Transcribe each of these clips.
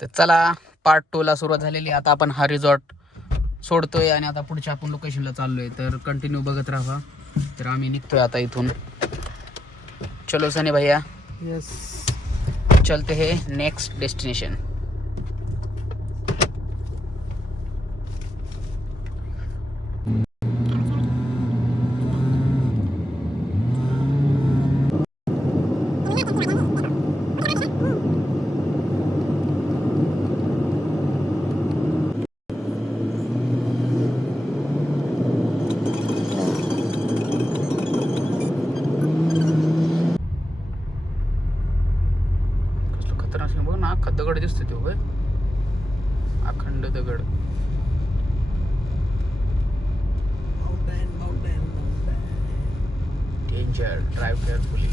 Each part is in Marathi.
तर चला पार्ट 2 ला सुरुवात झालेली. आता आपण हा रिसॉर्ट सोडतोय आणि आता पुढच्या आपण लोकेशनला चाललोय. तर कंटिन्यू बघत राहा. तर आम्ही निघतोय आता इथून. चलो सनी भैया, यस, चलते हैं नेक्स्ट डेस्टिनेशन. खतरनाक बघ ना, अख्खा दगड दिसतो तो. होय, अखंड दगड. Danger, drive carefully.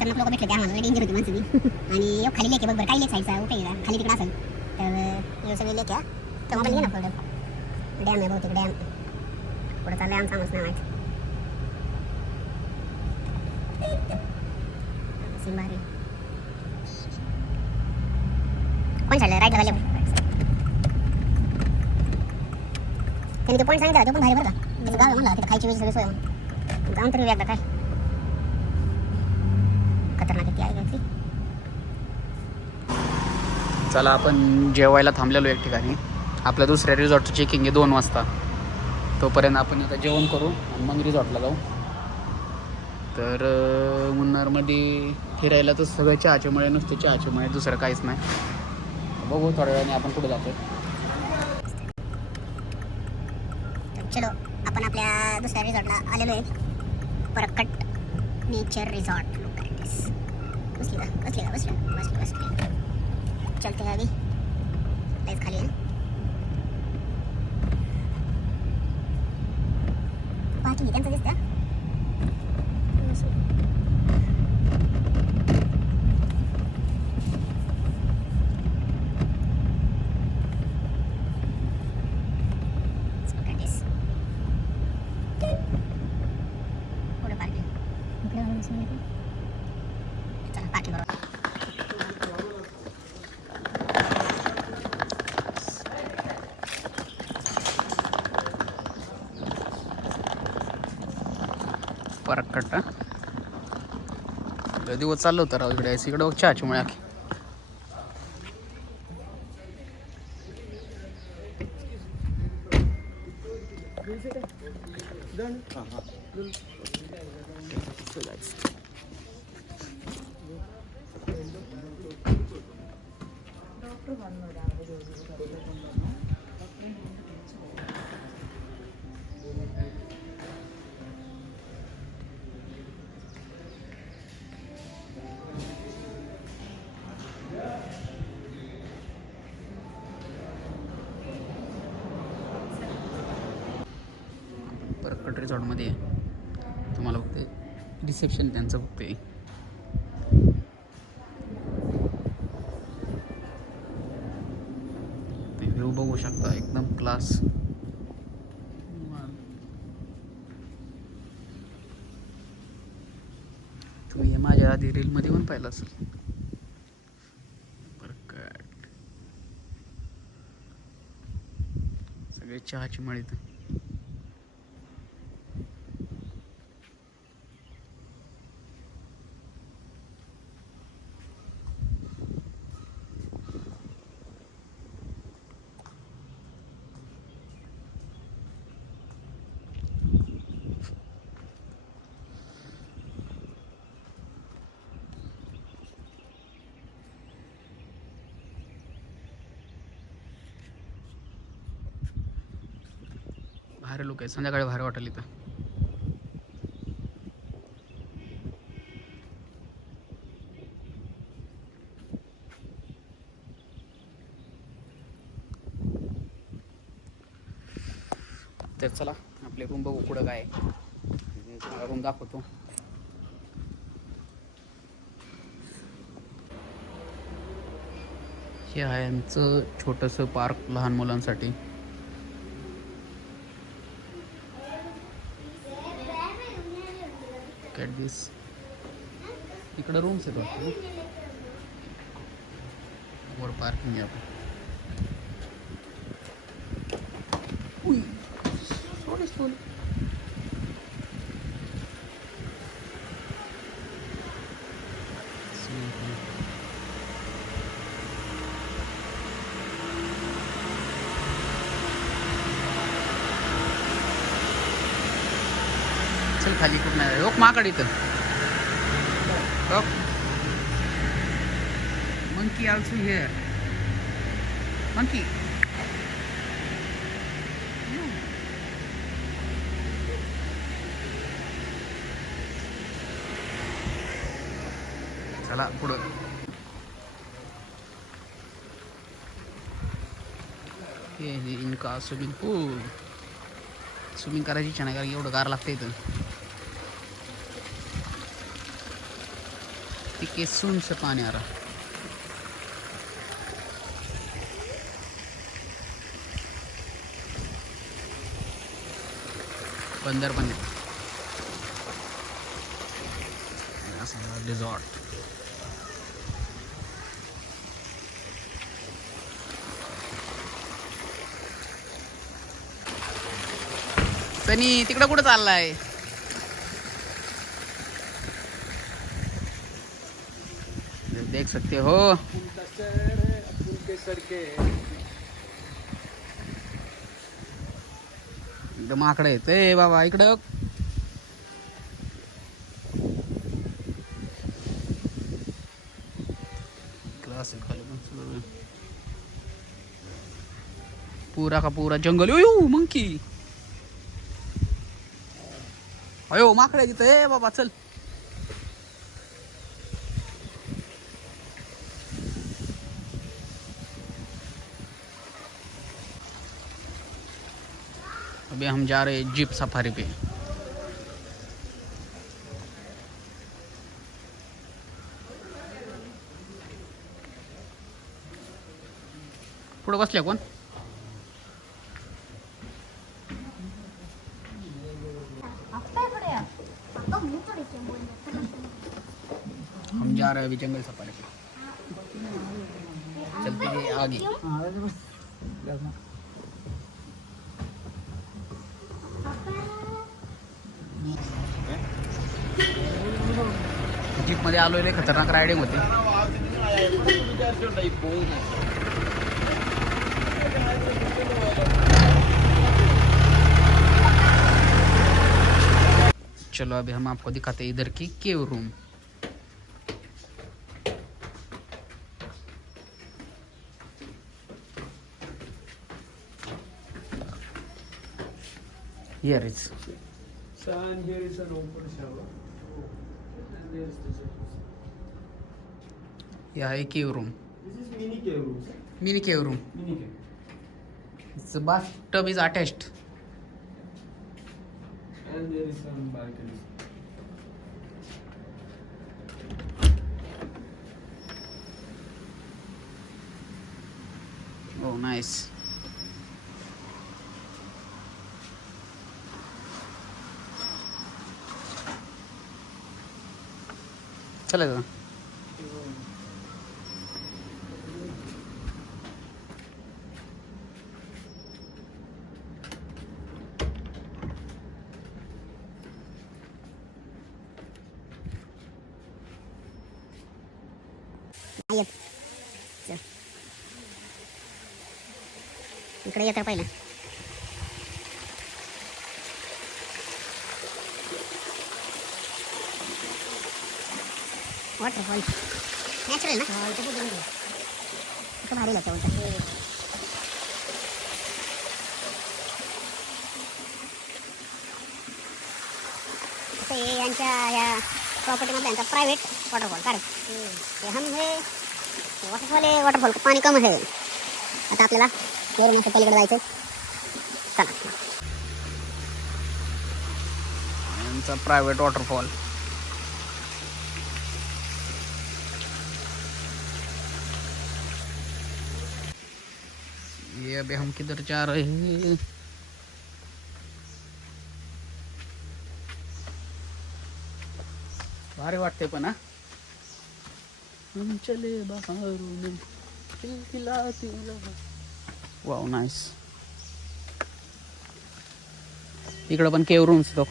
खतरनाक लोक भेटले त्या आम्हाला. डेंजर होती माणसं ती. आणि खाली लेक बघ बरं, काही लेक साईडचा उठे खाली तिकडे असेल. तर हे सगळे लेक आहे. तर मोबाईल घे ना पुढे. डॅम आहे बहुतेक, डॅम पुढे चाललं आमचा आमच नाही माहिती. सिंबारी कोण चाललं राईटला झाले. त्यांनी तो पॉईंट सांगितला तो पण भारी बरं का. त्याचं गाव म्हणला तिथे खायची वेळ सगळी सोय. जाऊन तरी एकदा काय खतरनाक आहे ती. चला आपण जेवायला थांबलेलो एक ठिकाणी. आपल्या दुसऱ्या रिसॉर्टचं चेकिंग आहे 2 वाजता. तोपर्यंत आपण आता जेवण करू आणि मग रिसॉर्टला जाऊ. तर मुन्नारमध्ये फिरायला तर सगळं चहाच्यामुळे नुसते चहाच्यामुळे, दुसरं काहीच नाही. बघू थोड्या वेळाने आपण पुढे जातो. चलो आपण आपल्या दुसऱ्या रिसॉर्टला आलेलो आहे. परकट नेचर रिसॉर्ट. बसली चलते हैं अभी. लाइट खाली है. पार्किंग है त्यांचं दिसतं. पुढे पार्किंग. चला पार्किंग बरोबर. परकट दिवस चाललो होतं राव इकडे. इकडे बघ चहाची मुळे आखी. मार्केट रिसॉर्टमध्ये आहे. तुम्हाला बघते रिसेप्शन त्यांचं बघते. व्ह्यू बघू शकता एकदम क्लास. तुम्ही माझ्या आधी रीलमध्ये पण पाहिलं असेल. सगळे चहाची मळी. भारी लोक आहे, संध्याकाळी भारी वाटेल इथं. तर चला आपले रूम बघू पुढं काय आहे. रूम दाखवतो. हे आहे आमचं छोटंसं पार्क लहान मुलांसाठी. कॅट दिस इकडं रूम्स आहेत वाटतं. वर पार्किंग आहे आपण. सोडे चल खाली कुठं नाही. रोक माकड इथं. रोक मंकी ऑल्सो हिअर. मंकी चला पुढं. हे इनका स्विमिंग पूल. स्विमिंग करायची इच्छा नाही कारण एवढं गार लागतं इथं. ते सून से पानी आ रहा. बंदर पण रिसॉर्ट. सनी तिकडं कुठं चाललाय. देख सकते हो एकदम आकडे येत बाबा इकडं. क्लास खाली पूरा का पूरा जंगल. यो मंकी. अयो माकडे तिथं बाबा चल. अभी हम जा रहे हैं जीप सफारी पे. पुढे बसल्या कोण. हम जा रहे हैं अभी जंगल सफारी पे. चलते हैं आगे. जीप मध्ये आलोय रे. खतरनाक रायडिंग होते. चलो अभी हम आपको दिखाते हैं इधर की केव room. Here is. And here is an open shower. And there is this. Yeah, a cave room. This is mini cave room, sir. Mini cave room. Mini cave. The bathtub is attached. And there is some balconies. Oh, nice. चलेगा. इकडे येतं पहिलं. वॉटरफॉल नॅचरल ना. इथं भारी लागतं बोलतात. असं हे यांच्या ह्या प्रॉपर्टीमधला यांचा प्रायव्हेट वॉटरफॉल. कारण हे हम हे वॉटरफॉल आहे. वॉटरफॉल पाणी कम आहे. आता आपल्याला वरून असं पलीकडे जायचं. चला. यांचा प्रायव्हेट वॉटरफॉल. ये अभी हम किधर जा रहे हैं? भारी वाटते पण हा. हम चले बहारून खिलखिलाती लहर. Wow nice. इकडं पण केव रूम्स तो.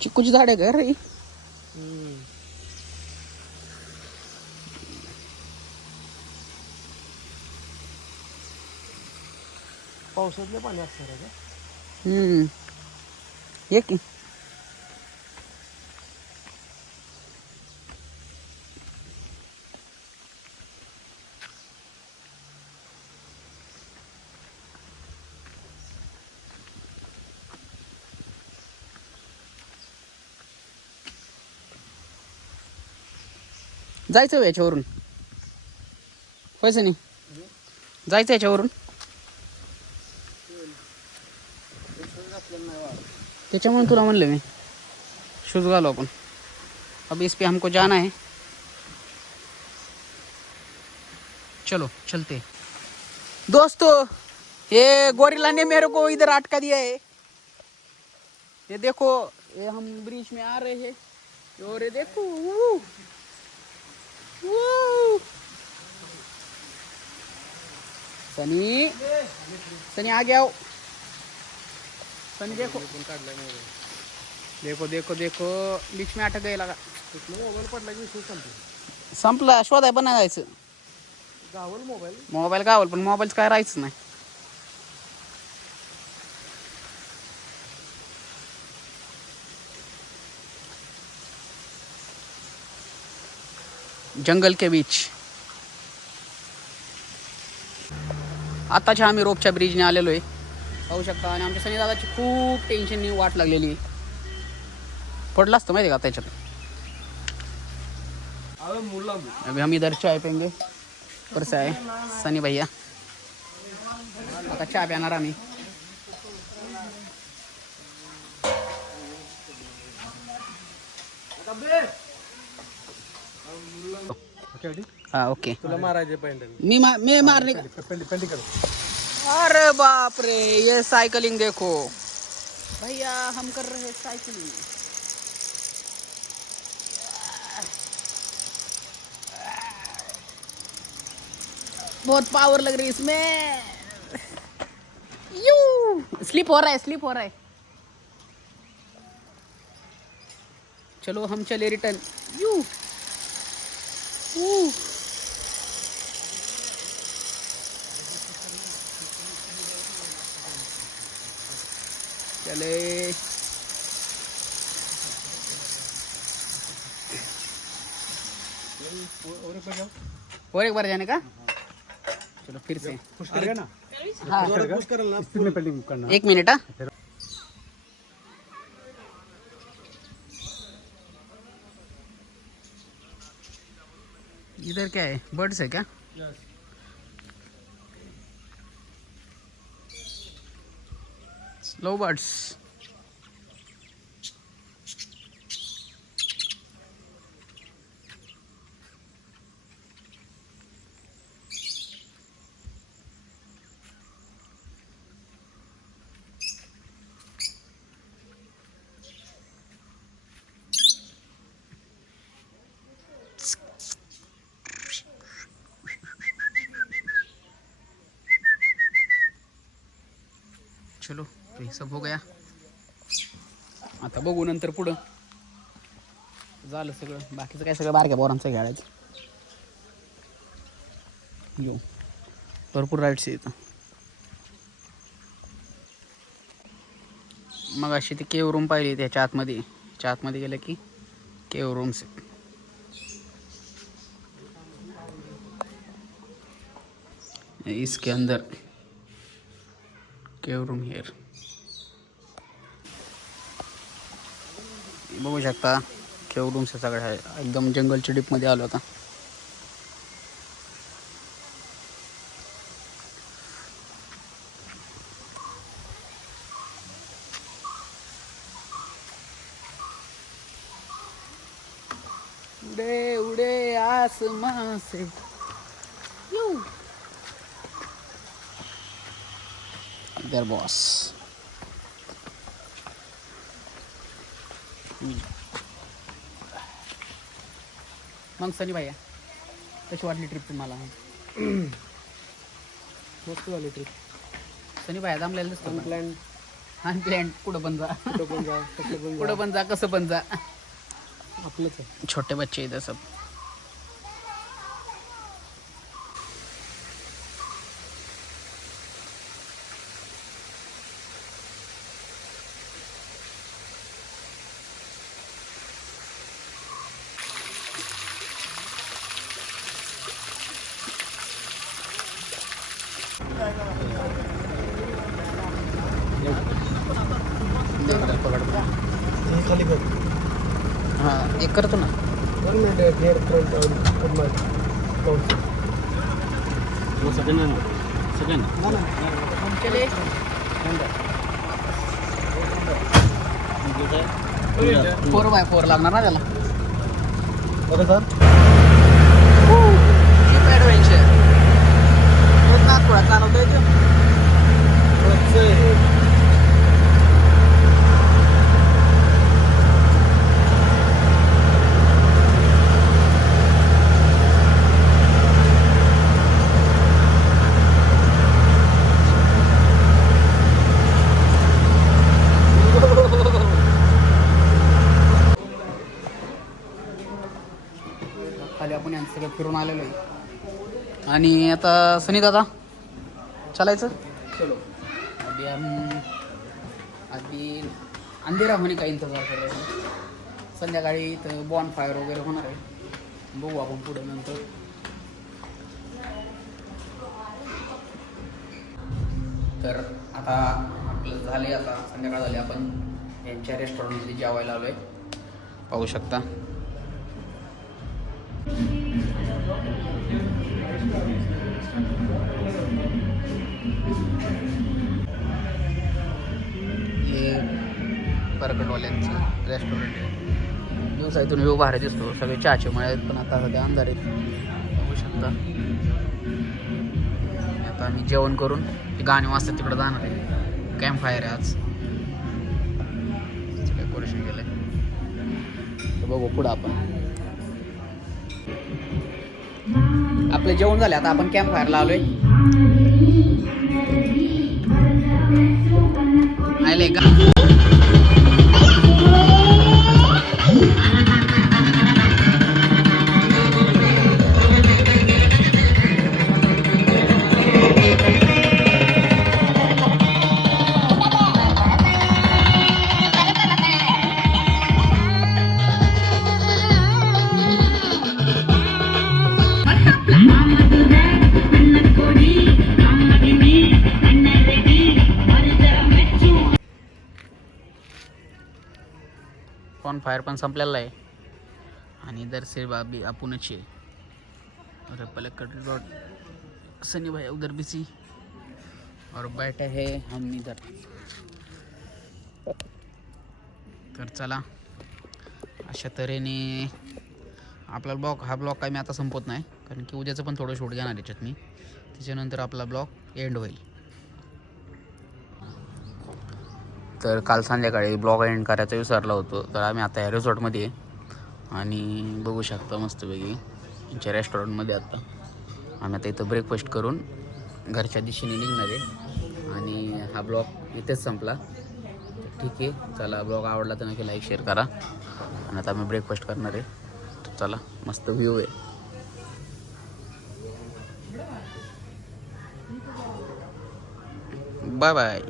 चिकूची झाड आहे का रे? पावसातलं पाणी असणार आहे का? ये की. जायचं याच्यावरून पैसे नाही. जायचं याच्यावरून. त्याच्यामुळे तुला म्हणलं मी शूज घालो अपन. अब इस पे हमको जाना है. चलो चलते. दोस्तों ये गोरिल्ला ने मेरे को इधर अटका दिया है. ये देखो ये हम ब्रिज में आ रहे हैं. और ये देखो सनी सनी आ गया. सनी देखो देखो देखो देखो बीच में अटक गए लगा. मोबाईल पडला की विषय संपतो. संपला. शोधाय पण नाही जायचं. गावल मोबाईल. मोबाईल गावल पण मोबाईलच काय राहायचं नाही. जंगल के बीच. आताच्या आम्ही रोपच्या ब्रिजने आलेलो आहे. पाहू शकता. आणि आमच्या सनी दादाची खूप टेन्शननी वाट लागलेली. पडला असतं माहिती का त्याच्यात. अभी हम इधर चाय पेंगे. परस आहे सनी भैया. आता चहा प्याणार आम्ही. हाँ ओके. तुला मारायचे पहिले. मैं मारने का. अरे बाप रे ये साइकिलिंग देखो भैया. हम कर रहे हैं साइकिलिंग. बहुत पावर लग रही है इसमें. यू स्लिप हो रहा है. स्लिप हो रहा है. चलो हम चले रिटर्न. यू चले. और एक बार जाने का. चलो फिर से. पुश करेगा ना. हाँ पुश करेल ना. स्पीड में पहले करना. 1 मिनट. हाँ इधर क्या है, बर्ड्स है क्या? यस. लव बर्ड्स. चलो तो हे सब हो गया. आता बघू नंतर पुढं झालं सगळं. बाकीचं काय सगळं बारक्या पोरांचं खेळायचं. यो भरपूर राईड्स आहेत. मग अशी ती केव रूम पाहिली त्याच्या आतमध्ये. त्याच्या आतमध्ये गेलं की केव रूम्स. इसके अंदर केव रूम हियर. बघू शकता केव रूम्स सगळं आहे. एकदम जंगलच्या डीपमध्ये आलो आता. उडे उडे आसमां से इधर बॉस. मग सनी भैया कशी वाटली ट्रिप तुम्हाला? मस्त झाली ट्रिप. सनी भैया जमलेलं दिसतो. Plan unplanned. कुठं पण जा, कुठं पण जा, कसं पण कुठं पण जा, कसं पण जा. आपलंच आहे. छोटे बच्चे इधर सब. खाली बघ. हां एक करतो ना. 1 minute here front of my house. चले 4x4 लागणार ना त्याला. बरं सर. जीप ॲडव्हेंचर नागपुरात चालवता येतं. खाली आपण यांचं सगळं फिरून आलेलो आहे. आणि आता सनी दादा चालायचं. चलो. अभी अंधेरा होणे का इंतजार कर रहे हैं. संध्याकाळी इथं बॉन फायर वगैरे होणार आहे. बघू आपण पुढे नंतर. तर आता आपलं झाले. आता संध्याकाळ झाली. आपण यांच्या रेस्टॉरंटमध्ये जेवायला आलो आहे. पाहू शकता. हे बर्गरवाल्यांचं रेस्टॉरंट आहे. दिवसा इथून व्ह्यू भारी दिसतो. सगळे चहाचे मळे आहेत पण आता सध्या अंधार आहेत. बघू शकता. आता आम्ही जेवण करून गाणी वाजता तिकडे जाणार आहे. कॅम्प फायर आहे आज. डेकोरेशन केलं आहे. बघू पुढं आपण. आपलं जेवण झालं. आता आपण कॅम्प फायरला आलोय. आले का? कॉन फायर पण संपलेला आहे. आणि दर से बाबी आपणच आहे. और पलक्कड़ रिजॉर्ट सनी भाई उधर बिजी और बैठे हैं हम इधर. तर चला अशा तऱ्हेने आपला हा ब्लॉग काय मी आता संपवत नाही, कारण की उद्याचं पण थोडं शूट घेणार याच्यात मी. त्याच्यानंतर आपला ब्लॉग एंड होईल. तर काल संध्याकाळी ब्लॉग एंड करायचा विसरलो होतो, तर आम्ही आता या रिसॉर्टमध्ये आहे आणि बघू शकता मस्तपैकी यांच्या रेस्टॉरंटमध्ये. आता आम्ही आता इथं ब्रेकफास्ट करून घरच्या दिशेने निघणार आहे आणि हा ब्लॉग इथेच संपला. ठीक आहे, चला ब्लॉग आवडला तर नक्की लाईक शेअर करा. आणि आता आम्ही ब्रेकफास्ट करणार आहे. तर चला, मस्त व्ह्यू आहे. Bye bye.